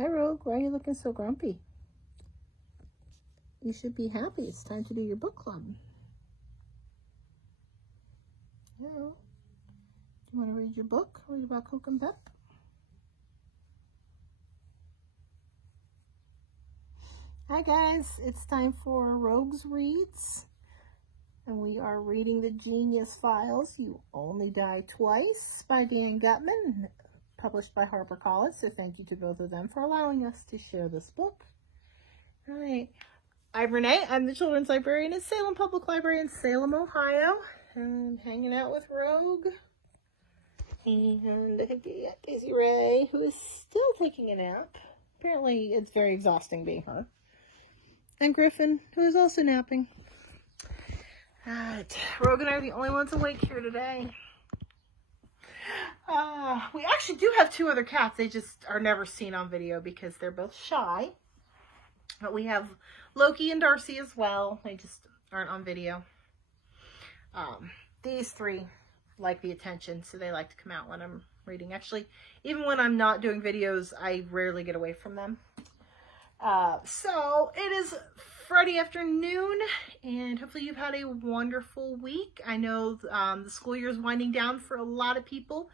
Hi, Rogue. Why are you looking so grumpy? You should be happy. It's time to do your book club. Yeah. Do you want to read your book? Read about Coke and Pep? Hi, guys. It's time for Rogue's Reads. And we are reading The Genius Files, You Only Die Twice by Dan Gutman, published by HarperCollins. So thank you to both of them for allowing us to share this book. All right. I'm Renee. I'm the children's librarian at Salem Public Library in Salem, Ohio. I'm hanging out with Rogue. And I think Daisy Ray, who is still taking a nap. Apparently it's very exhausting being her. And Griffin, who is also napping. Alright, Rogue and I are the only ones awake here today. We actually do have two other cats. They just are never seen on video because they're both shy. But we have Loki and Darcy as well. They just aren't on video. These three like the attention, so they like to come out when I'm reading. Actually, even when I'm not doing videos, I rarely get away from them. So it is Friday afternoon, and hopefully you've had a wonderful week. I know the school year is winding down for a lot of people,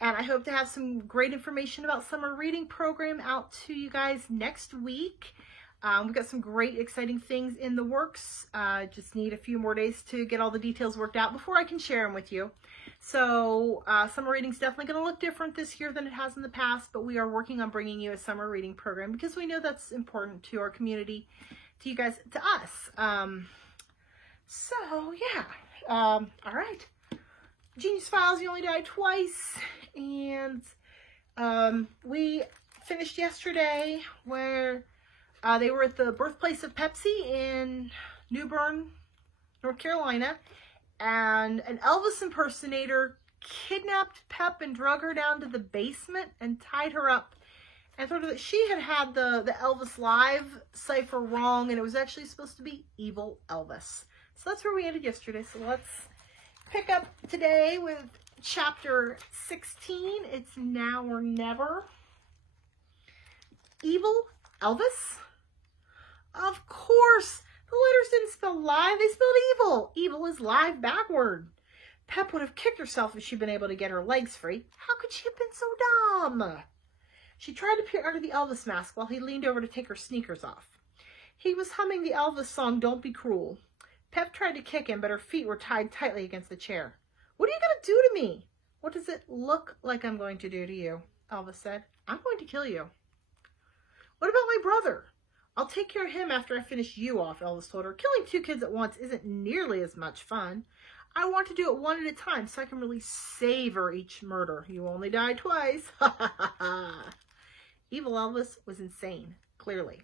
and I hope to have some great information about summer reading program out to you guys next week. We've got some great, exciting things in the works. Just need a few more days to get all the details worked out before I can share them with you. So summer reading is definitely going to look different this year than it has in the past, but we are working on bringing you a summer reading program because we know that's important to our community, to you guys, to us. So yeah, all right. Genius Files, You Only Die Twice, and we finished yesterday where they were at the birthplace of Pepsi in New Bern, North Carolina, and an Elvis impersonator kidnapped Pep and drug her down to the basement and tied her up and told her that she had the Elvis Live cipher wrong, and it was actually supposed to be Evil Elvis. So that's where we ended yesterday. So let's pick up today with chapter 16. It's Now or Never. Evil Elvis? Of course! The letters didn't spell live, they spelled evil. Evil is live backward. Pep would have kicked herself if she'd been able to get her legs free. How could she have been so dumb? She tried to peer under the Elvis mask while he leaned over to take her sneakers off. He was humming the Elvis song, Don't Be Cruel. Pep tried to kick him, but her feet were tied tightly against the chair. What are you going to do to me? What does it look like I'm going to do to you? Elvis said. I'm going to kill you. What about my brother? I'll take care of him after I finish you off, Elvis told her. Killing two kids at once isn't nearly as much fun. I want to do it one at a time so I can really savor each murder. You only die twice. Ha ha ha ha. Evil Elvis was insane, clearly.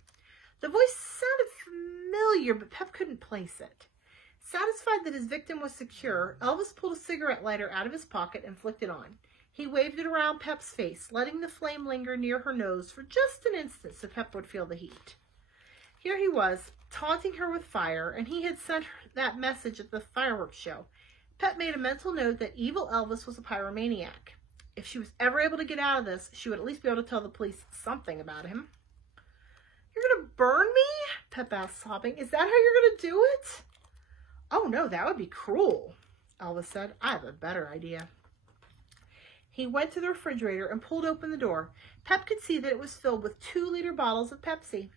The voice sounded familiar, but Pep couldn't place it. Satisfied that his victim was secure, Elvis pulled a cigarette lighter out of his pocket and flicked it on. He waved it around Pep's face, letting the flame linger near her nose for just an instant so Pep would feel the heat. Here he was, taunting her with fire, and he had sent her that message at the fireworks show. Pep made a mental note that Evil Elvis was a pyromaniac. If she was ever able to get out of this, she would at least be able to tell the police something about him. You're going to burn me? Pep asked, sobbing. Is that how you're going to do it? Oh, no, that would be cruel, Elvis said. I have a better idea. He went to the refrigerator and pulled open the door. Pep could see that it was filled with 2-liter bottles of Pepsi.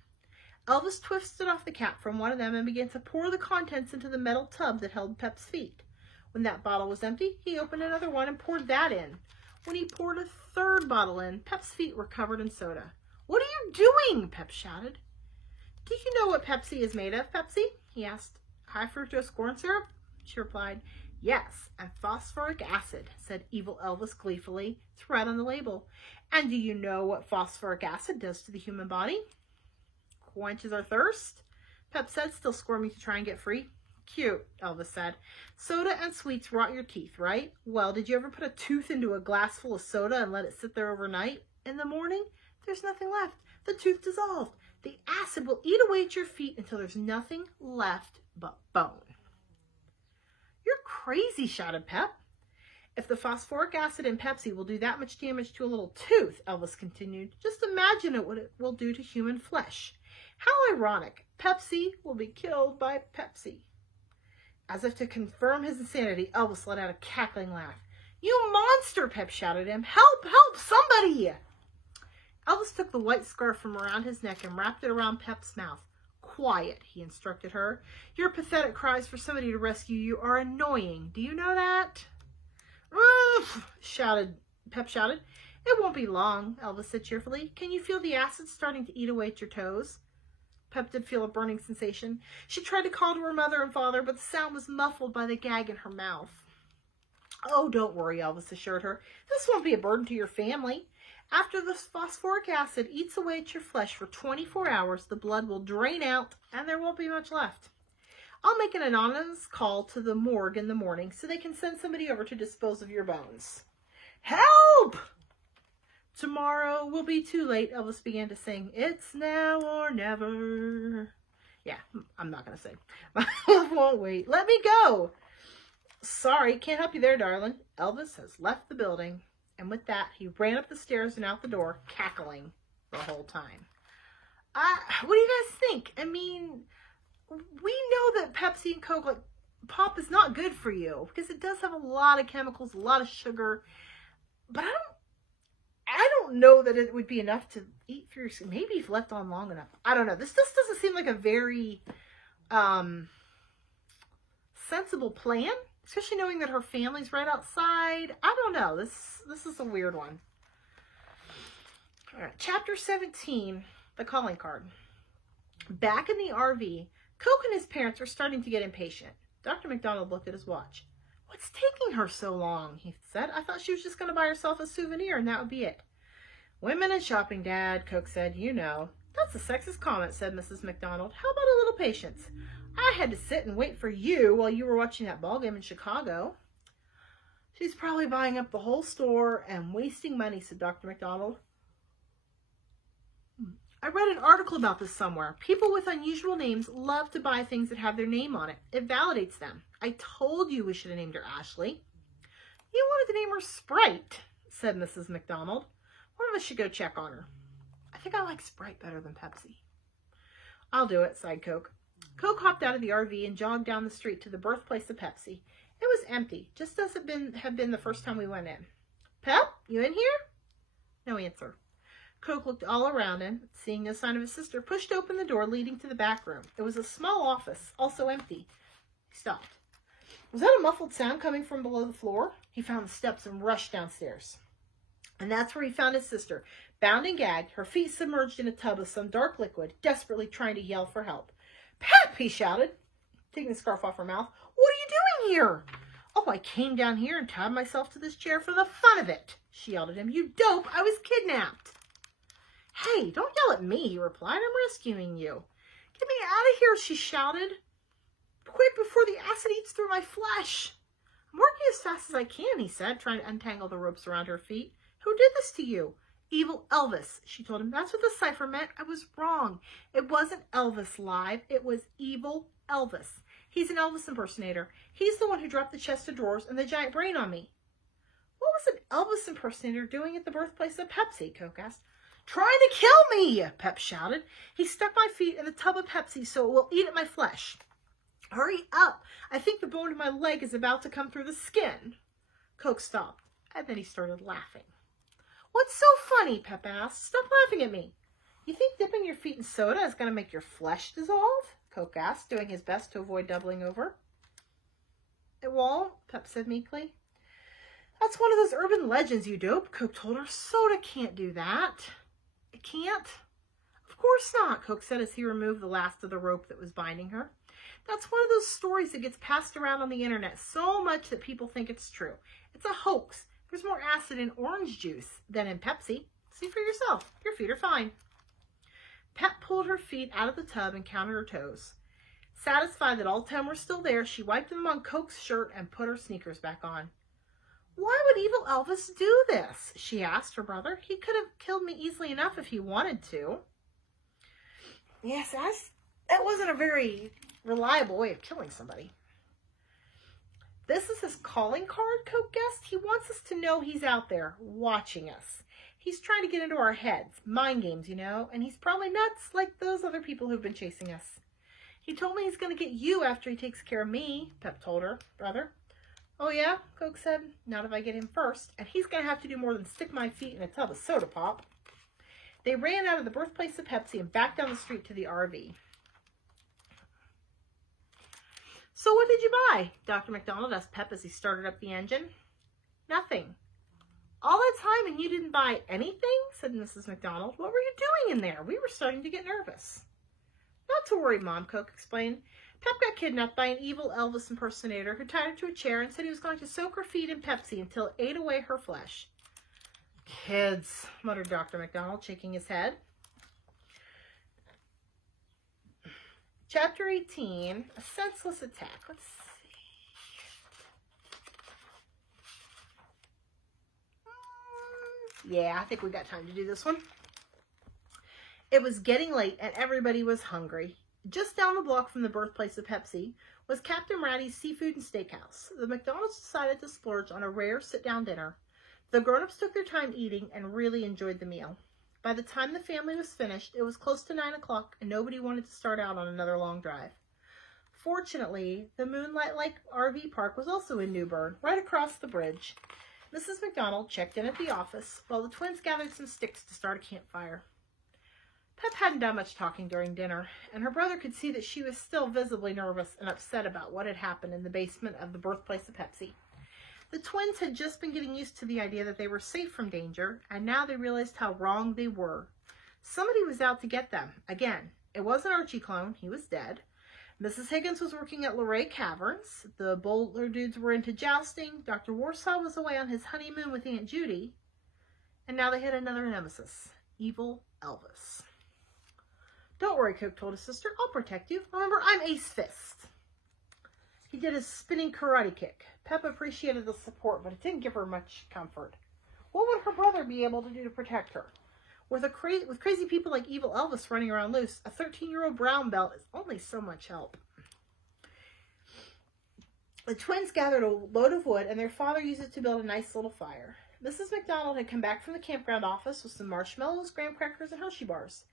Elvis twisted off the cap from one of them and began to pour the contents into the metal tub that held Pep's feet. When that bottle was empty, he opened another one and poured that in. When he poured a third bottle in, Pep's feet were covered in soda. What are you doing? Pep shouted. Do you know what Pepsi is made of, Pepsi? He asked. High fructose corn syrup? She replied. Yes, and phosphoric acid, said Evil Elvis gleefully. It's right on the label. And do you know what phosphoric acid does to the human body? Quenches our thirst, Pep said, still squirming to try and get free. Cute, Elvis said. Soda and sweets rot your teeth, right? Well, did you ever put a tooth into a glass full of soda and let it sit there overnight? In the morning, there's nothing left. The tooth dissolved. The acid will eat away at your feet until there's nothing left but bone. You're crazy, shouted Pep. If the phosphoric acid in Pepsi will do that much damage to a little tooth, Elvis continued, just imagine what it will do to human flesh. How ironic. Pepsi will be killed by Pepsi. As if to confirm his insanity, Elvis let out a cackling laugh. You monster, Pep shouted at him. Help, help, somebody! Elvis took the white scarf from around his neck and wrapped it around Pep's mouth. Quiet, he instructed her. Your pathetic cries for somebody to rescue you are annoying. Do you know that? Pep shouted. It won't be long, Elvis said cheerfully. Can you feel the acid starting to eat away at your toes? Pep did feel a burning sensation. She tried to call to her mother and father, but the sound was muffled by the gag in her mouth. Oh, don't worry, Elvis assured her. This won't be a burden to your family. After the phosphoric acid eats away at your flesh for 24 hours, the blood will drain out and there won't be much left. I'll make an anonymous call to the morgue in the morning so they can send somebody over to dispose of your bones. Help! Tomorrow will be too late, Elvis began to sing. It's now or never. Yeah, I'm not going to sing. My love won't wait. Let me go. Sorry, can't help you there, darling. Elvis has left the building. And with that, he ran up the stairs and out the door, cackling the whole time. What do you guys think? I mean, we know that Pepsi and Coke, like, pop is not good for you because it does have a lot of chemicals, a lot of sugar. But I don't know that it would be enough to eat for your skin. Maybe if left on long enough. I don't know. This just doesn't seem like a very sensible plan, especially knowing that her family's right outside. I don't know. This is a weird one. All right, Chapter 17, the calling card. Back in the RV, Coke and his parents were starting to get impatient. Dr. McDonald looked at his watch. What's taking her so long? He said. I thought she was just going to buy herself a souvenir and that would be it. Women and shopping, Dad, Coke said. You know. That's a sexist comment, said Mrs. McDonald. How about a little patience? I had to sit and wait for you while you were watching that ball game in Chicago. She's probably buying up the whole store and wasting money, said Dr. McDonald. I read an article about this somewhere. People with unusual names love to buy things that have their name on it. It validates them. I told you we should have named her Ashley. You wanted to name her Sprite, said Mrs. McDonald. One of us should go check on her. I think I like Sprite better than Pepsi. I'll do it, sighed Coke. Coke hopped out of the RV and jogged down the street to the birthplace of Pepsi. It was empty, just as it had been the first time we went in. Pep, you in here? No answer. Coke looked all around him, seeing no sign of his sister, pushed open the door leading to the back room. It was a small office, also empty. He stopped. Was that a muffled sound coming from below the floor? He found the steps and rushed downstairs. And that's where he found his sister, bound and gagged, her feet submerged in a tub of some dark liquid, desperately trying to yell for help. Pep, he shouted, taking the scarf off her mouth. What are you doing here? Oh, I came down here and tied myself to this chair for the fun of it, she yelled at him. You dope, I was kidnapped. Hey, don't yell at me, he replied. I'm rescuing you. Get me out of here, she shouted. Quick, before the acid eats through my flesh. I'm working as fast as I can, he said, trying to untangle the ropes around her feet. Who did this to you? Evil Elvis, she told him. That's what the cipher meant. I was wrong. It wasn't Elvis live. It was Evil Elvis. He's an Elvis impersonator. He's the one who dropped the chest of drawers and the giant brain on me. What was an Elvis impersonator doing at the birthplace of Pepsi? Coke asked. Trying to kill me, Pep shouted. He stuck my feet in the tub of Pepsi so it will eat at my flesh. Hurry up. I think the bone in my leg is about to come through the skin. Coke stopped, and then he started laughing. What's so funny? Pep asked. Stop laughing at me. You think dipping your feet in soda is going to make your flesh dissolve? Coke asked, doing his best to avoid doubling over. It won't, Pep said meekly. That's one of those urban legends, you dope, Coke told her. Soda can't do that. It can't? Of course not, Coke said as he removed the last of the rope that was binding her. That's one of those stories that gets passed around on the internet so much that people think it's true. It's a hoax. There's more acid in orange juice than in Pepsi. See for yourself. Your feet are fine. Pep pulled her feet out of the tub and counted her toes. Satisfied that all 10 were still there, she wiped them on Coke's shirt and put her sneakers back on. Why would Evil Elvis do this? She asked her brother. He could have killed me easily enough if he wanted to. Yes, that wasn't a very reliable way of killing somebody. This is his calling card, Coke guessed. He wants us to know he's out there watching us. He's trying to get into our heads. Mind games, you know, and he's probably nuts like those other people who've been chasing us. He told me he's going to get you after he takes care of me, Pep told her brother. Oh yeah, Coke said. Not if I get him first. And he's going to have to do more than stick my feet in a tub of soda pop. They ran out of the birthplace of Pepsi and back down the street to the RV. So what did you buy? Dr. McDonald asked Pep as he started up the engine. Nothing. All that time and you didn't buy anything? Said Mrs. McDonald. What were you doing in there? We were starting to get nervous. Not to worry, Mom, Coke explained. Pep got kidnapped by an evil Elvis impersonator who tied her to a chair and said he was going to soak her feet in Pepsi until it ate away her flesh. Kids, muttered Dr. McDonald, shaking his head. Chapter 18, A Senseless Attack. Let's see. Yeah, I think we got time to do this one. It was getting late and everybody was hungry. Just down the block from the birthplace of Pepsi was Captain Ratty's Seafood and Steakhouse. The McDonald's decided to splurge on a rare sit-down dinner. The grown-ups took their time eating and really enjoyed the meal. By the time the family was finished, it was close to 9 o'clock and nobody wanted to start out on another long drive. Fortunately, the Moonlight Lake RV park was also in New Bern, right across the bridge. Mrs. McDonald checked in at the office while the twins gathered some sticks to start a campfire. Pep hadn't done much talking during dinner, and her brother could see that she was still visibly nervous and upset about what had happened in the basement of the birthplace of Pepsi. The twins had just been getting used to the idea that they were safe from danger, and now they realized how wrong they were. Somebody was out to get them. Again, it wasn't Archie Clone. He was dead. Mrs. Higgins was working at Luray Caverns. The Bowler dudes were into jousting. Dr. Warsaw was away on his honeymoon with Aunt Judy. And now they had another nemesis, Evil Elvis. Don't worry, Coke told his sister. I'll protect you. Remember, I'm Ace Fist. He did his spinning karate kick. Pep appreciated the support, but it didn't give her much comfort. What would her brother be able to do to protect her? With crazy people like Evil Elvis running around loose, a 13-year-old brown belt is only so much help. The twins gathered a load of wood, and their father used it to build a nice little fire. Mrs. McDonald had come back from the campground office with some marshmallows, graham crackers, and Hershey bars.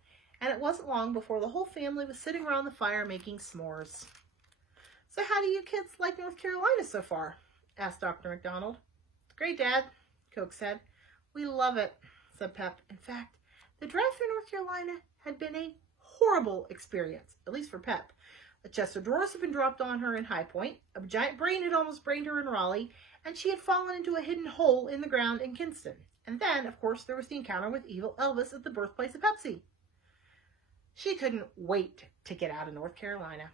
And it wasn't long before the whole family was sitting around the fire making s'mores. So how do you kids like North Carolina so far? Asked Dr. McDonald. Great, Dad, Coke said. We love it, said Pep. In fact, the drive through North Carolina had been a horrible experience, at least for Pep. A chest of drawers had been dropped on her in High Point, a giant brain had almost brained her in Raleigh, and she had fallen into a hidden hole in the ground in Kinston. And then, of course, there was the encounter with Evil Elvis at the birthplace of Pepsi. She couldn't wait to get out of North Carolina.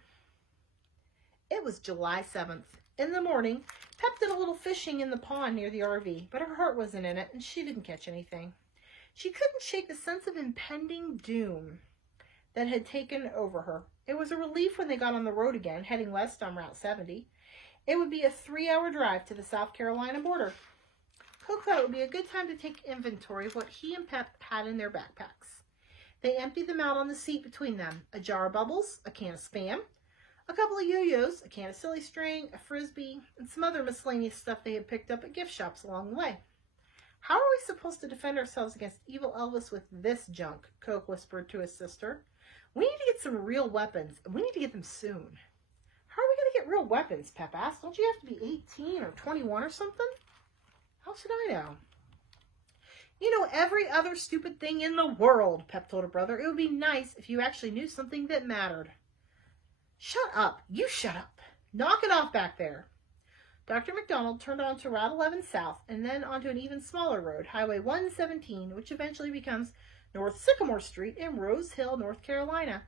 It was July 7th. In the morning, Pep did a little fishing in the pond near the RV, but her heart wasn't in it, and she didn't catch anything. She couldn't shake the sense of impending doom that had taken over her. It was a relief when they got on the road again, heading west on Route 70. It would be a 3-hour drive to the South Carolina border. Coke thought it would be a good time to take inventory of what he and Pep had in their backpacks. They emptied them out on the seat between them. A jar of bubbles, a can of Spam, a couple of yo-yos, a can of silly string, a Frisbee, and some other miscellaneous stuff they had picked up at gift shops along the way. How are we supposed to defend ourselves against Evil Elvis with this junk? Coke whispered to his sister. We need to get some real weapons, and we need to get them soon. How are we going to get real weapons? Pep asked. Don't you have to be 18 or 21 or something? How should I know? You know every other stupid thing in the world, Pep told her brother. It would be nice if you actually knew something that mattered. Shut up. You shut up. Knock it off back there. Dr. McDonald turned onto Route 11 South and then onto an even smaller road, Highway 117, which eventually becomes North Sycamore Street in Rose Hill, North Carolina.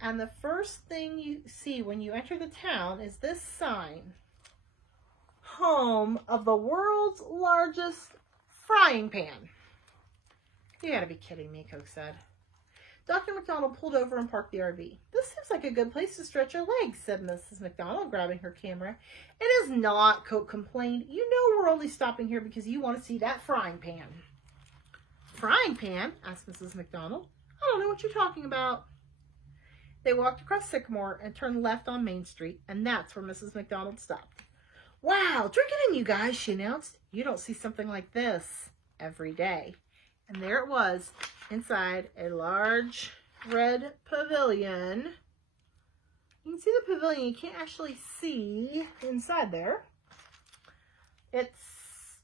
And the first thing you see when you enter the town is this sign. Home of the world's largest frying pan. You gotta be kidding me, Coke said. Dr. McDonald pulled over and parked the RV. This seems like a good place to stretch your legs, said Mrs. McDonald, grabbing her camera. It is not, Coke complained. You know we're only stopping here because you want to see that frying pan. Frying pan? Asked Mrs. McDonald. I don't know what you're talking about. They walked across Sycamore and turned left on Main Street, and that's where Mrs. McDonald stopped. "Wow, drink it in, you guys," she announced. "You don't see something like this every day." And there it was, inside a large red pavilion. You can see the pavilion. You can't actually see inside there. It's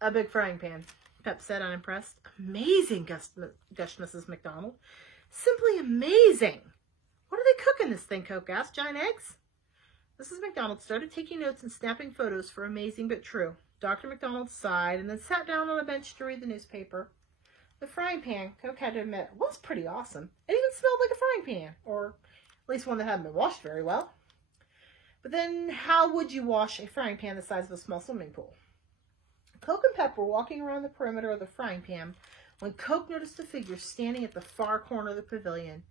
a big frying pan, Pep said, unimpressed. "Amazing," gushed Mrs. McDonald. "Simply amazing." "What do they cook in this thing?" Coke asked. "Giant eggs?" Mrs. McDonald started taking notes and snapping photos for Amazing But True. Dr. McDonald sighed and then sat down on a bench to read the newspaper. The frying pan, Coke had to admit, was pretty awesome. It even smelled like a frying pan, or at least one that hadn't been washed very well. But then how would you wash a frying pan the size of a small swimming pool? Coke and Pep were walking around the perimeter of the frying pan when Coke noticed a figure standing at the far corner of the pavilion.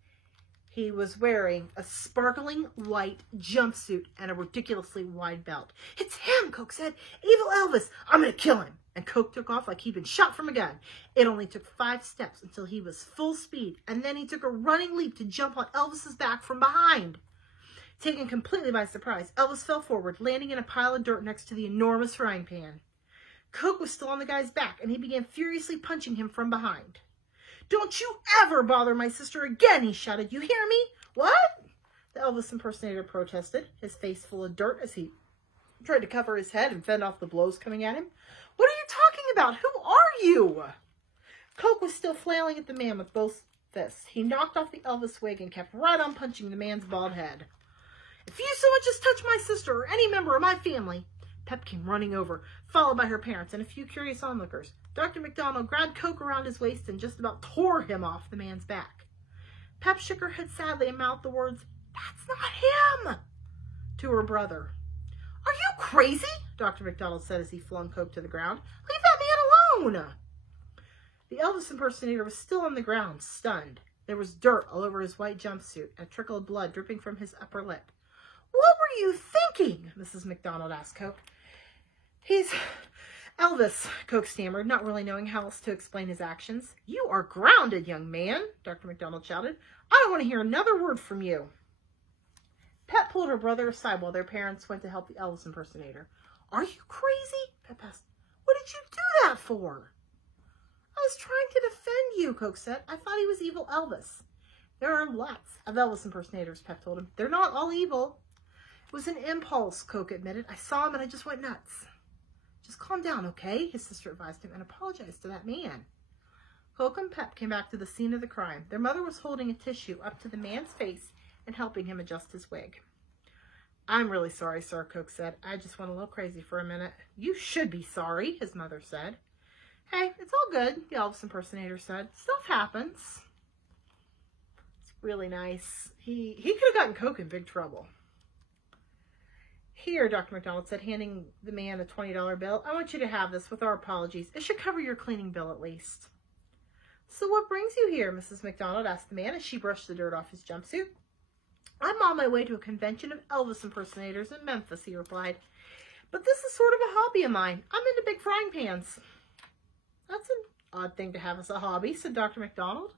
He was wearing a sparkling white jumpsuit and a ridiculously wide belt. "It's him," Coke said. "Evil Elvis. I'm going to kill him." And Coke took off like he'd been shot from a gun. It only took 5 steps until he was full speed, and then he took a running leap to jump on Elvis's back from behind. Taken completely by surprise, Elvis fell forward, landing in a pile of dirt next to the enormous frying pan. Coke was still on the guy's back, and he began furiously punching him from behind. "Don't you ever bother my sister again," he shouted. "You hear me?" "What?" the Elvis impersonator protested, his face full of dirt as he tried to cover his head and fend off the blows coming at him. "What are you talking about? Who are you?" Coke was still flailing at the man with both fists. He knocked off the Elvis wig and kept right on punching the man's bald head. "If you so much as touch my sister or any member of my family..." Pep came running over, followed by her parents and a few curious onlookers. Dr. McDonald grabbed Coke around his waist and just about tore him off the man's back. Pep shook her head sadly and mouthed the words, "That's not him," to her brother. "Are you crazy?" Dr. McDonald said as he flung Coke to the ground. "Leave that man alone." The Elvis impersonator was still on the ground, stunned. There was dirt all over his white jumpsuit and a trickle of blood dripping from his upper lip. "What were you thinking?" Mrs. McDonald asked Coke. "He's Elvis," Coke stammered, not really knowing how else to explain his actions. "You are grounded, young man," Dr. McDonald shouted. "I don't want to hear another word from you." Pep pulled her brother aside while their parents went to help the Elvis impersonator. "Are you crazy?" Pep asked. "What did you do that for?" "I was trying to defend you," Coke said. "I thought he was Evil Elvis." "There are lots of Elvis impersonators," Pep told him. "They're not all evil." "It was an impulse," Coke admitted. "I saw him and I just went nuts." "Just calm down, okay?" his sister advised him, "and apologize to that man." Coke and Pep came back to the scene of the crime. Their mother was holding a tissue up to the man's face and helping him adjust his wig. "I'm really sorry, sir," Coke said. "I just went a little crazy for a minute." "You should be sorry," his mother said. "Hey, it's all good," the Elvis impersonator said. "Stuff happens." It's really nice. He could have gotten Coke in big trouble. "Here," Dr. McDonald said, handing the man a $20 bill. "I want you to have this with our apologies. It should cover your cleaning bill at least." "So what brings you here?" Mrs. McDonald asked the man as she brushed the dirt off his jumpsuit. "I'm on my way to a convention of Elvis impersonators in Memphis," he replied. "But this is sort of a hobby of mine. I'm into big frying pans." "That's an odd thing to have as a hobby," said Dr. McDonald.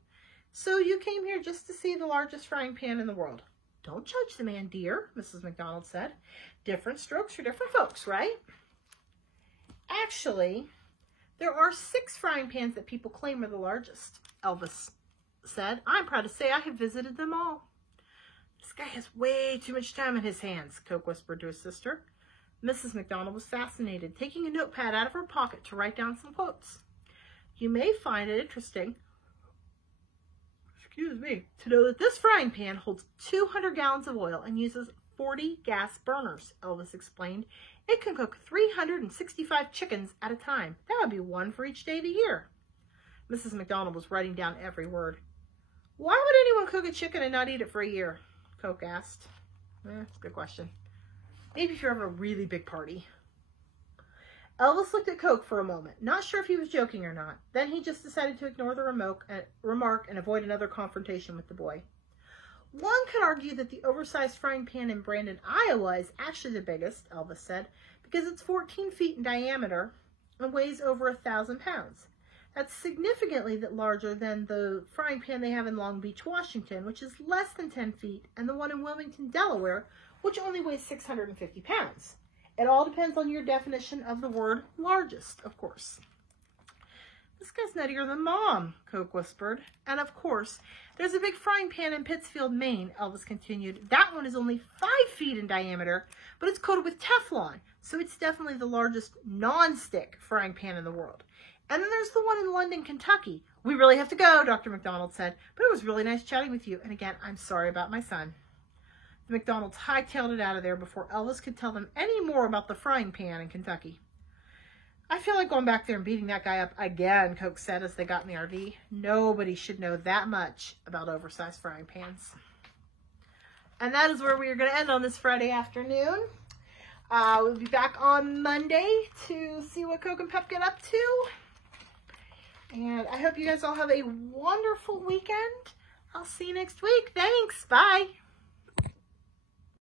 "So you came here just to see the largest frying pan in the world." "Don't judge the man, dear," Mrs. McDonald said. "Different strokes for different folks, right?" "Actually, there are 6 frying pans that people claim are the largest," Elvis said. "I'm proud to say I have visited them all." "This guy has way too much time in his hands," Coke whispered to his sister. Mrs. McDonald was fascinated, taking a notepad out of her pocket to write down some quotes. "You may find it interesting, to know that this frying pan holds 200 gallons of oil and uses 40 gas burners," Elvis explained. "It can cook 365 chickens at a time. That would be one for each day of the year." Mrs. McDonald was writing down every word. "Why would anyone cook a chicken and not eat it for a year?" Coke asked. That's a good question. Maybe if you're having a really big party. Elvis looked at Coke for a moment, not sure if he was joking or not. Then he just decided to ignore the remark and avoid another confrontation with the boy. "One could argue that the oversized frying pan in Brandon, Iowa is actually the biggest," Elvis said, "because it's 14 feet in diameter and weighs over 1,000 pounds. That's significantly larger than the frying pan they have in Long Beach, Washington, which is less than 10 feet, and the one in Wilmington, Delaware, which only weighs 650 pounds. It all depends on your definition of the word largest, of course. This guy's nuttier than Mom, Coke whispered. And of course, there's a big frying pan in Pittsfield, Maine, Elvis continued. That one is only 5 feet in diameter, but it's coated with Teflon, so it's definitely the largest non-stick frying pan in the world. And then there's the one in London, Kentucky. We really have to go, Dr. McDonald said, but it was really nice chatting with you. And again, I'm sorry about my son. The McDonalds hightailed it out of there before Elvis could tell them any more about the frying pan in Kentucky. I feel like going back there and beating that guy up again, Coke said as they got in the RV. Nobody should know that much about oversized frying pans. And that is where we are going to end on this Friday afternoon. We'll be back on Monday to see what Coke and Pep get up to. And I hope you guys all have a wonderful weekend. I'll see you next week. Thanks. Bye.